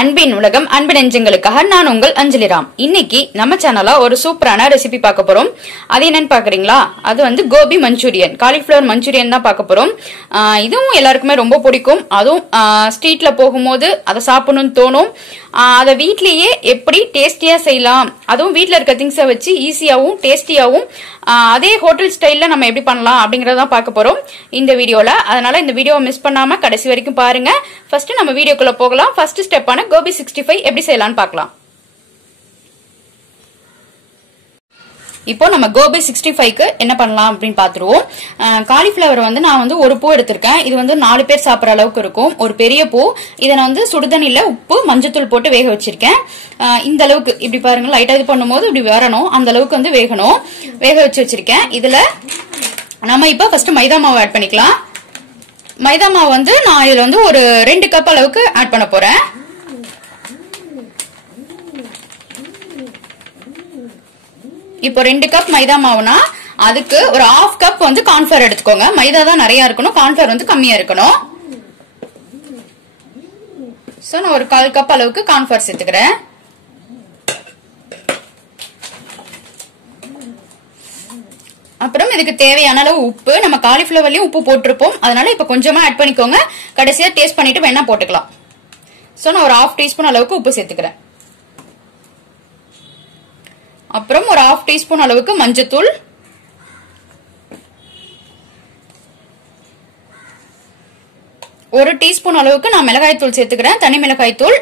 அன்பின் உலகம் அன்பு நெஞ்சங்களுக்காக நான் உங்கள் அஞ்சலிராம். இன்னைக்கு நம்ம சேனல்ல ஒரு சூப்பரான ரெசிபி பார்க்க போறோம். அது என்னன்னு பாக்குறீங்களா? அது வந்து கோபி மஞ்சூரியன், காலிஃபிளவர் மஞ்சூரியன் தான் பார்க்க போறோம். இதுவும் எல்லாருக்குமே ரொம்ப பிடிக்கும். அதுவும் ஸ்ட்ரீட்ல போகும்போது அதை சாப்பிடணும்னு தோணும். அதை வீட்லயே எப்படி டேஸ்டியா செய்யலாம், அதுவும் வீட்ல இருக்க திங்ஸை வச்சு ஈஸியாவும் டேஸ்டியாவும் அதே ஹோட்டல் ஸ்டைல்ல நம்ம எப்படி பண்ணலாம் அப்படிங்கறத பார்க்க போறோம் இந்த வீடியோல. அதனால இந்த வீடியோவை மிஸ் பண்ணாம கடைசி வரைக்கும் பாருங்க. ஃபர்ஸ்ட் நம்ம வீடியோக்குள்ள போகலாம். ஃபர்ஸ்ட் ஸ்டெப்பான கோபி 65 எப்படி செய்யலாம்னு பார்க்கலாம். இப்போ நம்ம கோபி 65க்கு என்ன பண்ணலாம் அப்படின்னு பாத்துருவோம். காலிஃபிளவர் வந்து நான் வந்து ஒரு பூ எடுத்திருக்கேன். இது வந்து 4 பேர் சாப்பிட்ற அளவுக்கு இருக்கும், ஒரு பெரிய பூ. இதை நான் வந்து சுடுதண்ணில உப்பு மஞ்சத்தூள் போட்டு வேக வச்சிருக்கேன். இந்த அளவுக்கு இப்படி பாருங்க, லைட்டா இது பண்ணும்போது இப்படி வரணும், அந்த அளவுக்கு வந்து வேகணும். வேக வச்சிருக்கேன். இதுல நம்ம இப்ப ஃபர்ஸ்ட் மைதா மாவு ஆட் பண்ணிக்கலாம். மைதா மாவு வந்து நான் இதுல வந்து ஒரு 2 கப் அளவுக்கு ஆட் பண்ண போறேன். இப்போ 2 கப் மைதா மாவுனா அதுக்கு ஒரு 1/2 கப் வந்து கார்ன்ஃபிளவர் எடுத்துக்கோங்க. மைதா தான் நிறைய இருக்கணும், கார்ன்ஃபிளவர் வந்து கம்மியா இருக்கணும். சோ நான் ஒரு 1/4 கப் அளவுக்கு கார்ன்ஃபிளவர் சேர்த்துக்கிறேன். அப்புறம் இதுக்கு தேவையான அளவு உப்பு, நம்ம காலிஃபிளவர்லயும் உப்பு போட்டிருப்போம், அதனால இப்ப கொஞ்சமா ஆட் பண்ணிக்கோங்க. கடைசியா டேஸ்ட் பண்ணிட்டு வேணா போட்டுக்கலாம். சோ நான் ஒரு 1/2 டீஸ்பூன் அளவுக்கு உப்பு சேர்த்துக்கிறேன். அப்புறம் ஒரு 1/2 டீஸ்பூன் அளவுக்கு மஞ்சத்தூள், ஒரு டீஸ்பூன் அளவுக்கு நான் மிளகாய் தூள் சேர்த்துக்கிறேன், தனி மிளகாய் தூள்.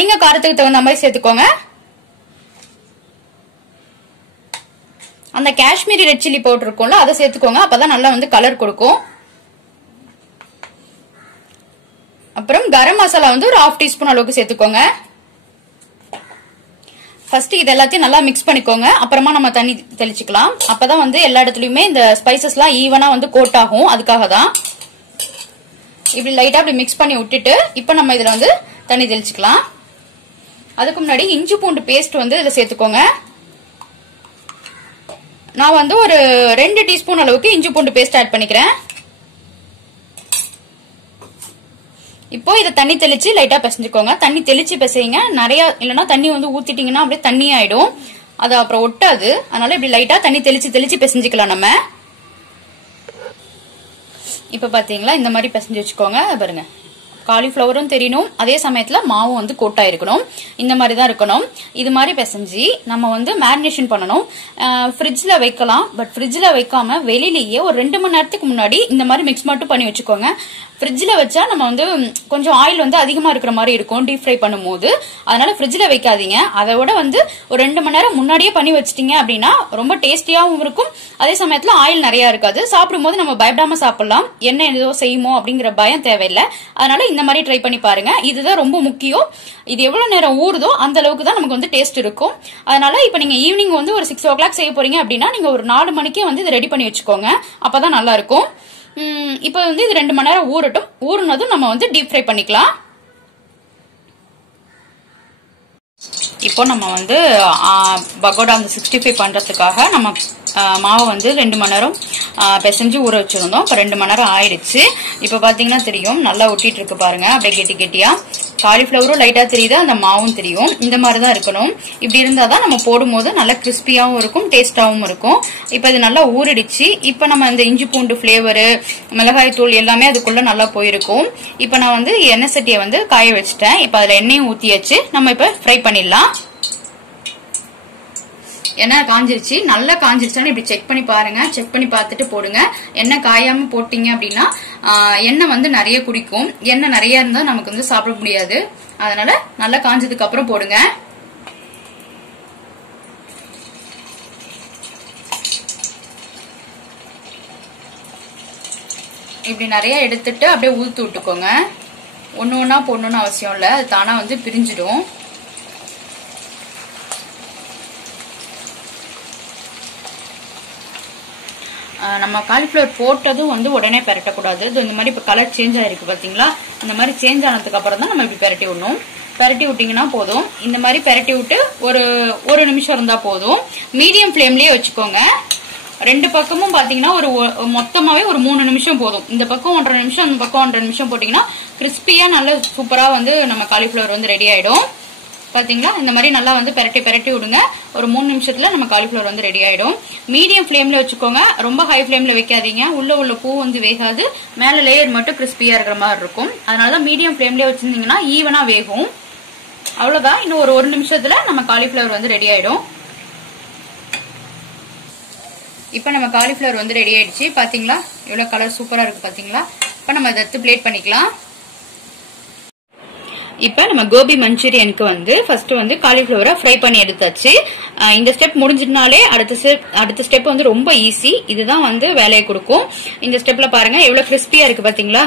நீங்க காரத்துக்கு தகுந்த மாதிரி சேர்த்துக்கோங்க. அந்த காஷ்மீரி ரெட் சில்லி பவுடர் இருக்கும்ல, அதை சேர்த்துக்கோங்க, அப்பதான் நல்லா வந்து கலர் கொடுக்கும். அப்புறம் கரம் மசாலா வந்து ஒரு 1/2 டீஸ்பூன் அளவுக்கு சேர்த்துக்கோங்க. ஃபர்ஸ்ட் இது எல்லாத்தையும் நல்லா மிக்ஸ் பண்ணிக்கோங்க. அப்புறமா நம்ம தண்ணி தெளிச்சுக்கலாம். அப்பதான் வந்து எல்லா இடத்துலயுமே இந்த ஸ்பைசஸ் எல்லாம் ஈவனா வந்து கோட் ஆகும், அதுக்காக தான். இப்படி லைட்டா அப்படி மிக்ஸ் பண்ணி விட்டுட்டு இப்ப நம்ம இதுல வந்து தண்ணி தெளிச்சுக்கலாம். அதுக்கு முன்னாடி இஞ்சி பூண்டு பேஸ்ட் வந்து இதுல சேர்த்துக்கோங்க. நான் வந்து ஒரு 2 டீஸ்பூன் அளவுக்கு இஞ்சி பூண்டு பேஸ்ட் ஆட் பண்ணிக்கிறேன். இப்போ இதை தண்ணி தெளிச்சு லைட்டா பிசைஞ்சுக்கோங்க. தண்ணி தெளிச்சு பிசைங்க, நிறைய இல்லைன்னா தண்ணி வந்து ஊத்திட்டீங்கன்னா அப்படியே தண்ணி ஆயிடும், அது அப்புறம் ஒட்டாது. அதனால இப்படி லைட்டா தண்ணி தெளிச்சு பிசைஞ்சுக்கலாம் நம்ம. இப்ப பாத்தீங்களா, இந்த மாதிரி பிசைஞ்சு வச்சுக்கோங்க. பாருங்க, காலிஃபிளவரும் தெரியணும், அதே சமயத்துல மாவும் வந்து கோட்டா இருக்கணும், இந்த மாதிரி தான் இருக்கணும். இது மாதிரி பிசைஞ்சு நம்ம வந்து மேரினேஷன் பண்ணணும். ஃப்ரிட்ஜ்ல வைக்கலாம், பட் ஃப்ரிட்ஜ்ல வைக்காம வெளியிலேயே ஒரு 2 மணி நேரத்துக்கு முன்னாடி இந்த மாதிரி மிக்ஸ் மட்டும் பண்ணி வச்சுக்கோங்க. ஃப்ரிட்ஜ்ல வச்சா நம்ம வந்து கொஞ்சம் ஆயில் வந்து அதிகமா இருக்கிற மாதிரி இருக்கும் டீப் ஃப்ரை பண்ணும் போது, அதனால ஃப்ரிட்ஜ்ல வைக்காதீங்க. அதை விட வந்து ஒரு 2 மணி நேரம் முன்னாடியே பண்ணி வச்சிட்டீங்க அப்படின்னா ரொம்ப டேஸ்டியாவும் இருக்கும், அதே சமயத்துல ஆயில் நிறைய இருக்காது. சாப்பிடும் போது நம்ம பயப்படாம சாப்பிடலாம், என்ன ஏதோ செய்யுமோ அப்படிங்கிற பயம் தேவையில்லை. அதனால இந்த மாதிரி ட்ரை பண்ணி பாருங்க. இதுதான் ரொம்ப முக்கியம். இது எவ்வளவு நேரம் ஊறுதோ அந்த அளவுக்கு தான் நமக்கு வந்து டேஸ்ட் இருக்கும். அதனால இப்ப நீங்க ஈவினிங் வந்து ஒரு 6 o'clock செய்ய போறீங்க அப்படின்னா நீங்க ஒரு 4 மணிக்கே வந்து இதை ரெடி பண்ணி வச்சுக்கோங்க, அப்பதான் நல்லா இருக்கும். இப்ப வந்து இது 2 மணி நேரம் ஊறட்டும். ஊறுனதும் நம்ம வந்து டீப் ஃப்ரை பண்ணிக்கலாம். இப்போ நம்ம வந்து பகோடா 65 பண்றதுக்காக நம்ம மாவு வந்து 2 மணி நேரம் பிசைஞ்சு ஊற வச்சிருந்தோம். இப்ப 2 மணி நேரம் ஆயிடுச்சு. இப்ப பாத்தீங்கன்னா தெரியும், நல்லா ஒட்டிட்டு இருக்கு பாருங்க, அப்படியே கெட்டியா. காலிஃபிளவரும் லைட்டா தெரியுது, அந்த மாவும் தெரியும். இந்த மாதிரிதான் இருக்கணும். இப்படி இருந்தாதான் நம்ம போடும் போது நல்லா கிறிஸ்பியாவும் இருக்கும், டேஸ்டாவும் இருக்கும். இப்ப இது நல்லா ஊறிடுச்சு. இப்ப நம்ம இந்த இஞ்சி பூண்டு பிளேவரு, மிளகாய் தூள் எல்லாமே அதுக்குள்ள நல்லா போயிருக்கும். இப்ப நான் வந்து எண்ணெய் சட்டியை வந்து காய வச்சுட்டேன். இப்ப அதுல எண்ணெயும் ஊத்தியாச்சு. நம்ம இப்ப ஃப்ரை பண்ணிடலாம். எண்ணெய் காஞ்சிருச்சு, நல்லா காஞ்சிருச்சான்னு இப்படி செக் பண்ணி பாருங்க. செக் பண்ணி பார்த்துட்டு போடுங்க. எண்ணெய் காயாம போட்டீங்க அப்படின்னா எண்ணெய் வந்து நிறைய குடிக்கும். எண்ணெய் நிறைய இருந்தா நமக்கு வந்து சாப்பிட முடியாது. அதனால நல்லா காஞ்சதுக்கு அப்புறம் போடுங்க. இப்படி நிறைய எடுத்துட்டு அப்படியே ஊத்து விட்டுக்கோங்க. ஒண்ணு ஒண்ணா போடணும்னு அவசியம் இல்லை, அது தானா வந்து பிரிஞ்சிடும். நம்ம காலிஃபிளவர் போட்டதும் வந்து உடனே பெரட்டக்கூடாது. இந்த மாதிரி இப்ப கலர் சேஞ்ச் ஆயிருக்கு பாத்தீங்களா, இந்த மாதிரி சேஞ்ச் ஆனதுக்கு அப்புறம் தான் நம்ம இப்படி பெரட்டி விடணும். பெரட்டி விட்டீங்கன்னா போதும். இந்த மாதிரி பெரட்டி விட்டு ஒரு 1 நிமிஷம் இருந்தா போதும். மீடியம் ஃபிளேம்லயே வச்சுக்கோங்க. ரெண்டு பக்கமும் பாத்தீங்கன்னா ஒரு மொத்தமாவே ஒரு 3 நிமிஷம் போதும். இந்த பக்கம் 1.5 நிமிஷம், இந்த பக்கம் 1.5 நிமிஷம் போட்டீங்கன்னா கிறிஸ்பியா நல்ல சூப்பரா வந்து நம்ம காலிஃபிளவர் வந்து ரெடி ஆயிடும். பாத்தீங்களா, இந்த மாதிரி நல்லா வந்து பெரட்டி விடுங்க. ஒரு 3 நிமிஷத்துல நம்ம காலிஃபிளவர் வந்து ரெடி ஆயிடும். மீடியம் ஃபிளேம்ல வச்சுக்கோங்க, ரொம்ப ஹை ஃபிளேம்ல வைக்காதீங்க. உள்ள பூ வந்து வேகாது, மேல லேயர் மட்டும் கிறிஸ்பியா இருக்கிற மாதிரி இருக்கும். அதனாலதான் மீடியம் ஃபிளேம்ல வச்சிருந்தீங்கன்னா ஈவனா வேகும். அவ்வளவுதான், இன்னும் ஒரு 1 நிமிஷத்துல நம்ம காலிஃபிளவர் வந்து ரெடி ஆயிடும். இப்ப நம்ம காலிஃபிளவர் வந்து ரெடி ஆயிடுச்சு. பாத்தீங்களா எவ்வளவு கலர் சூப்பரா இருக்கு பாத்தீங்களா. இப்ப நம்ம எடுத்து பிளேட் பண்ணிக்கலாம். இப்ப நம்ம கோபி மஞ்சூரியனுக்கு வந்து ஃபர்ஸ்ட் வந்து காலிஃபிளவரை ஃப்ரை பண்ணி எடுத்தாச்சு. இந்த ஸ்டெப் முடிஞ்சிட்டனாலே அடுத்த ஸ்டெப் வந்து ரொம்ப ஈஸி. இதுதான் வந்து வேலையை கொடுக்கும். இந்த ஸ்டெப்ல பாருங்க எவ்வளவு கிறிஸ்பியா இருக்கு பாத்தீங்களா.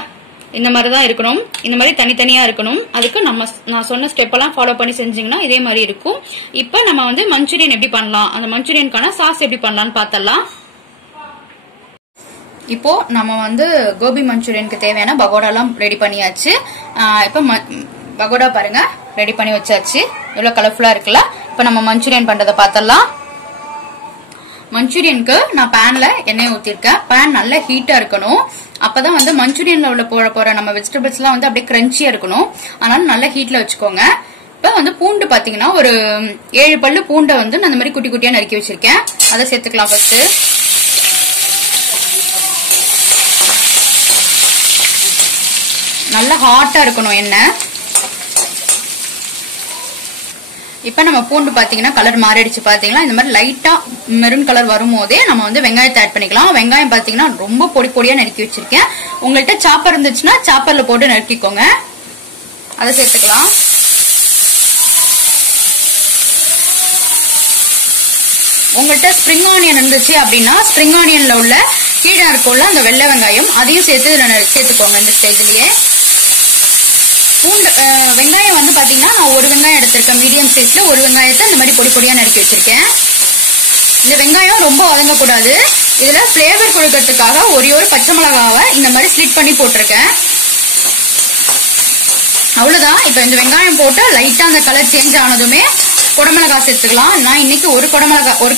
இந்த மாதிரி தான் இருக்கணும், இந்த மாதிரி தனித்தனியா இருக்கணும். அதுக்கு நான் சொன்ன ஸ்டெப் எல்லாம் ஃபாலோ பண்ணி செஞ்சீங்கன்னா இதே மாதிரி இருக்கும். இப்ப நம்ம வந்து மஞ்சூரியன் எப்படி பண்ணலாம், அந்த மஞ்சூரியனுக்கான சாஸ் எப்படி பண்ணலாம்னு பார்த்தலாம். இப்போ நம்ம வந்து கோபி மஞ்சூரியனுக்கு தேவையான பகோடா எல்லாம் ரெடி பண்ணியாச்சு. இப்ப பகோடா பாருங்க ரெடி பண்ணி வச்சாச்சு. எவ்வளவு கலர்ஃபுல்லா இருக்குல்ல. இப்ப நம்ம மஞ்சூரியன் பண்றதை பார்த்தலாம். மஞ்சூரியனுக்கு நான் பேன்ல எண்ணெய் ஊத்திருக்கேன். பேன் நல்லா ஹீட்டா இருக்கணும். அப்பதான் வந்து மஞ்சூரியன்ல உள்ள போற நம்ம வெஜிடபிள்ஸ் எல்லாம் வந்து அப்படியே கிரன்ச்சியா இருக்கணும். அதனால நல்லா ஹீட்ல வச்சுக்கோங்க. இப்ப வந்து பூண்டு பாத்தீங்கன்னா ஒரு 7 பல்லு பூண்டை வந்து நான் இந்த மாதிரி குட்டி குட்டியா நறுக்கி வச்சிருக்கேன். அதை சேர்த்துக்கலாம். ஃபர்ஸ்ட் நல்லா ஹாட்டா இருக்கணும் எண்ணெய். இப்ப நம்ம பூண்டு பாத்தீங்கன்னா கலர் மாறிடுச்சு பாத்தீங்களா. இந்த மாதிரி லைட்டா மெரூன் கலர் வரும் போதே நம்ம வந்து வெங்காயத்தை ஆட் பண்ணிக்கலாம். வெங்காயம் பாத்தீங்கன்னா ரொம்ப பொடியா நறுக்கி வச்சிருக்கேன். உங்கள்கிட்ட சாப்பர் இருந்துச்சுன்னா சாப்பர்ல போட்டு நறுக்கிக்கோங்க. அதை சேர்த்துக்கலாம். உங்கள்கிட்ட ஸ்ப்ரிங் ஆனியன் இருந்துச்சு அப்படின்னா ஸ்ப்ரிங் ஆனியன்ல உள்ள கீழே இருக்குள்ள அந்த வெள்ளை வெங்காயம் அதையும் சேர்த்துக்கோங்க இந்த ஸ்டேஜ்லயே. பூண்டு வெங்காயம் வந்து பாத்தீங்கன்னா நான் ஒரு வெங்காயம் எடுத்திருக்கேன். மீடியம் சைஸ்ல ஒரு வெங்காயத்தை இந்த மாதிரி பொடியா நறுக்கி வச்சிருக்கேன். இந்த வெங்காயம் ரொம்ப வதங்கக்கூடாது. இதுல பிளேவர் கொடுக்கறதுக்காக ஒரே ஒரு பச்சை மிளகாவை இந்த மாதிரி ஸ்லிட் பண்ணி போட்டிருக்கேன். அவ்வளவுதான். இப்ப இந்த வெங்காயம் போட்டு லைட்டா அந்த கலர் சேஞ்ச் ஆனதுமே குடமிளகா சேர்த்துக்கலாம். நான் இன்னைக்கு ஒரு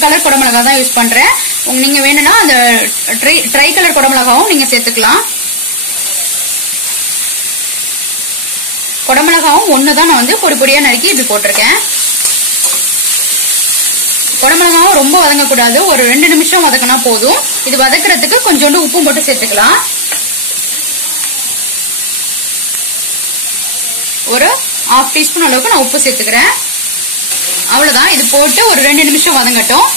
கலர் குடமிளகா தான் யூஸ் பண்றேன். நீங்க வேணும்னா அந்த ட்ரை கலர் குடமிளகாவும் நீங்க சேர்த்துக்கலாம். குடமிளகாவும் ஒண்ணுதான் நான் வந்து பொடியா நறுக்கி இப்படி போட்டிருக்கேன். குடமிளகாவும் ரொம்ப வதங்கக்கூடாது, ஒரு 2 நிமிஷம் வதக்கினா போதும். இது வதக்குறதுக்கு கொஞ்சோண்டு உப்பு மட்டும் சேர்த்துக்கலாம். ஒரு 1/2 டீஸ்பூன் அளவுக்கு நான் உப்பு சேர்த்துக்கிறேன். அவ்வளவுதான். இது போட்டு ஒரு 2 நிமிஷம் வதங்கட்டும்.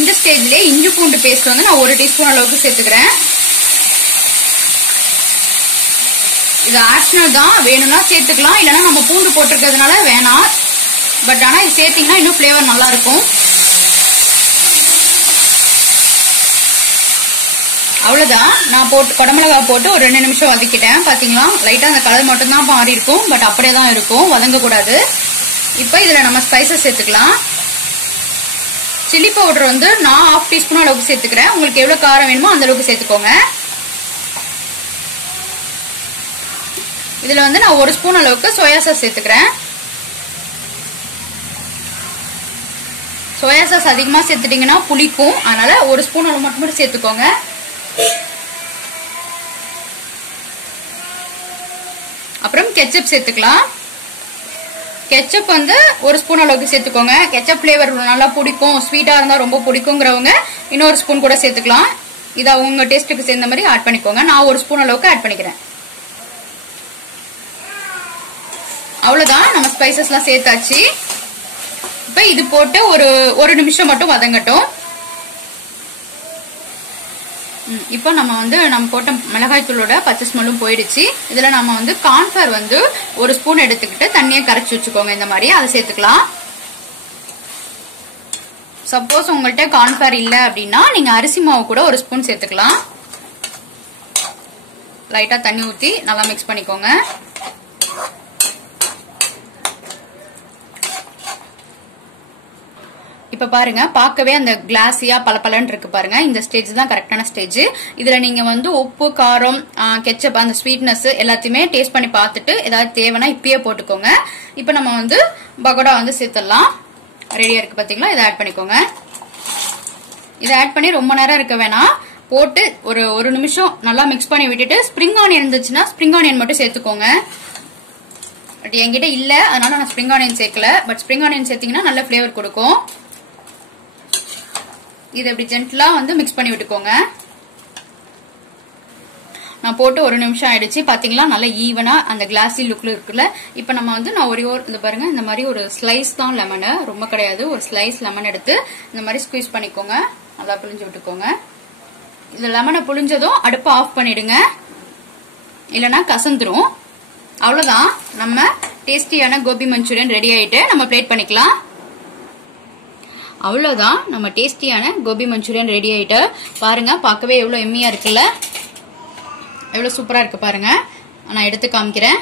இந்த ஸ்டேஜ்ல இஞ்சி பூண்டு பேஸ்ட் வந்து நான் 1 டீஸ்பூன் அளவுக்கு சேர்த்துக்கிறேன். இது ஆப்ஷனல் தான், வேணும்னா சேர்த்துக்கலாம், இல்லைன்னா நம்ம பூண்டு போட்டிருக்கிறதுனால வேணாம். பட் ஆனா இது சேர்த்தீங்கன்னா இன்னும் பிளேவர் நல்லா இருக்கும். அவ்வளவுதான். நான் குடமிளகா போட்டு ஒரு 2 நிமிஷம் வதக்கிட்டேன். பாத்தீங்களா லைட்டா அந்த கலர் மட்டும் தான் மாறி இருக்கும், பட் அப்படியே தான் இருக்கும், வதங்க கூடாது. இப்ப இதுல நம்ம ஸ்பைசஸ் சேர்த்துக்கலாம். சில்லி பவுடர் வந்து நான் 1/2 டீஸ்பூன் அளவுக்கு சேர்த்துக்கிறேன். உங்களுக்கு எவ்வளவு காரம் வேணுமோ அந்த அளவுக்கு சேர்த்துக்கோங்க. இதுல வந்து நான் 1 ஸ்பூன் அளவுக்கு சோயா சாஸ் சேர்த்துக்கிறேன். சோயா சாஸ் அதிகமா சேர்த்துட்டீங்கன்னா புளிக்கும், அதனால 1 ஸ்பூன் அளவு மட்டும் சேர்த்துக்கோங்க. அப்புறம் கெச்சப் சேர்த்துக்கலாம். கெச்சப் வந்து 1 ஸ்பூன் அளவுக்கு சேர்த்துக்கோங்க. கெச்சப் பிளேவர் நல்லா பிடிக்கும், ஸ்வீட்டா இருந்தா ரொம்ப பிடிக்குங்கிறவங்க இன்னொரு ஸ்பூன் கூட சேர்த்துக்கலாம். இதை உங்க டேஸ்ட்டுக்கு சேர்ந்த மாதிரி ஆட் பண்ணிக்கோங்க. நான் 1 ஸ்பூன் அளவுக்கு ஆட் பண்ணிக்கிறேன். அவ்வளவுதான். நம்ம ஸ்பைசஸ் எல்லாம் சேர்த்தாச்சு. இப்ப இது போட்டு ஒரு நிமிஷம் மட்டும் வதங்கட்டும். இப்ப நம்ம போட்ட மிளகாய் தூளோட பச்சை ஸ்மெல்லும் போயிடுச்சு. இதுல நம்ம வந்து கார்ன்ஃபிளவர் வந்து 1 ஸ்பூன் எடுத்துக்கிட்டு தண்ணியை கரைச்சி வச்சுக்கோங்க. இந்த மாதிரி அதை சேர்த்துக்கலாம். சப்போஸ் உங்கள்கிட்ட கார்ன்ஃபிளவர் இல்ல அப்படின்னா நீங்க அரிசி மாவு கூட 1 ஸ்பூன் சேர்த்துக்கலாம். லைட்டா தண்ணி ஊத்தி நல்லா மிக்ஸ் பண்ணிக்கோங்க. இப்ப பாருங்க, பார்க்கவே அந்த கிளாஸியா பலபலன்னு இருக்கு பாருங்க. இந்த ஸ்டேஜ் தான் கரெக்டான ஸ்டேஜ். இதுல நீங்க வந்து உப்பு, காரம், கெச்சப், அந்த ஸ்வீட்னஸ் எல்லாத்தையுமே டேஸ்ட் பண்ணி பார்த்துட்டு ஏதாவது தேவைன்னா இப்பயே போட்டுக்கோங்க. இப்ப நம்ம வந்து பகோடா வந்து சேர்த்துடலாம். ரெடியா இருக்கு பாத்தீங்களா, இதை ஆட் பண்ணிக்கோங்க. இதை ஆட் பண்ணி ரொம்ப நேரம் இருக்க வேணாம். போட்டு ஒரு நிமிஷம் நல்லா மிக்ஸ் பண்ணி விட்டுட்டு ஸ்ப்ரிங் ஆனியன் இருந்துச்சுன்னா ஸ்ப்ரிங் ஆனியன் மட்டும் சேர்த்துக்கோங்க. பட் என்கிட்ட இல்ல, அதனால நான் ஸ்ப்ரிங் ஆனியன் சேர்க்கல. பட் ஸ்ப்ரிங் ஆனியன் சேர்த்தீங்கன்னா நல்ல ஃபிளேவர் கொடுக்கும். இதை இப்படி ஜென்டலா வந்து மிக்ஸ் பண்ணி விட்டுக்கோங்க. நான் போட்டு ஒரு நிமிஷம் ஆயிடுச்சு. பாத்தீங்களா நல்லா ஈவனா அந்த கிளாஸி லுக்ல இருக்குல்ல. இப்ப நம்ம வந்து நான் இந்த பாருங்க இந்த மாதிரி ஒரு ஸ்லைஸ் தான் லெமன், ரொம்ப கிடையாது, ஒரு ஸ்லைஸ் லெமன் எடுத்து இந்த மாதிரி ஸ்குவீஸ் பண்ணிக்கோங்க. நல்லா புளிஞ்சு விட்டுக்கோங்க. இந்த லெமனை புளிஞ்சதும் அடுப்பை ஆஃப் பண்ணிடுங்க, இல்லைன்னா கசந்துரும். அவ்வளவுதான், நம்ம டேஸ்டியான கோபி மஞ்சூரியன் ரெடி ஆயிட்டு நம்ம பிளேட் பண்ணிக்கலாம். அவ்வளவுதான், நம்ம டேஸ்டியான கோபி மஞ்சூரியன் ரெடி ஆயிட்டு. பாருங்க, பார்க்கவே எவ்வளவு எம்மியா இருக்குல்ல, எவ்வளவு சூப்பரா இருக்கு பாருங்க. நான் எடுத்து காமிக்கிறேன்.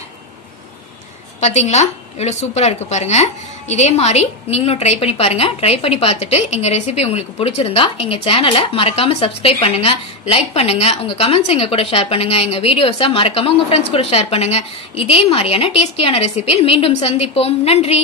பாத்தீங்களா எவ்வளவு சூப்பரா இருக்கு பாருங்க. இதே மாதிரி நீங்களும் ட்ரை பண்ணி பாருங்க. ட்ரை பண்ணி பார்த்துட்டு எங்க ரெசிபி உங்களுக்கு பிடிச்சிருந்தா எங்க சேனலை மறக்காம சப்ஸ்கிரைப் பண்ணுங்க, லைக் பண்ணுங்க, உங்க கமெண்ட்ஸ் எங்க கூட ஷேர் பண்ணுங்க, எங்க வீடியோஸை மறக்காம உங்க ஃப்ரெண்ட்ஸ் கூட ஷேர் பண்ணுங்க. இதே மாதிரியான டேஸ்டியான ரெசிபியில் மீண்டும் சந்திப்போம். நன்றி.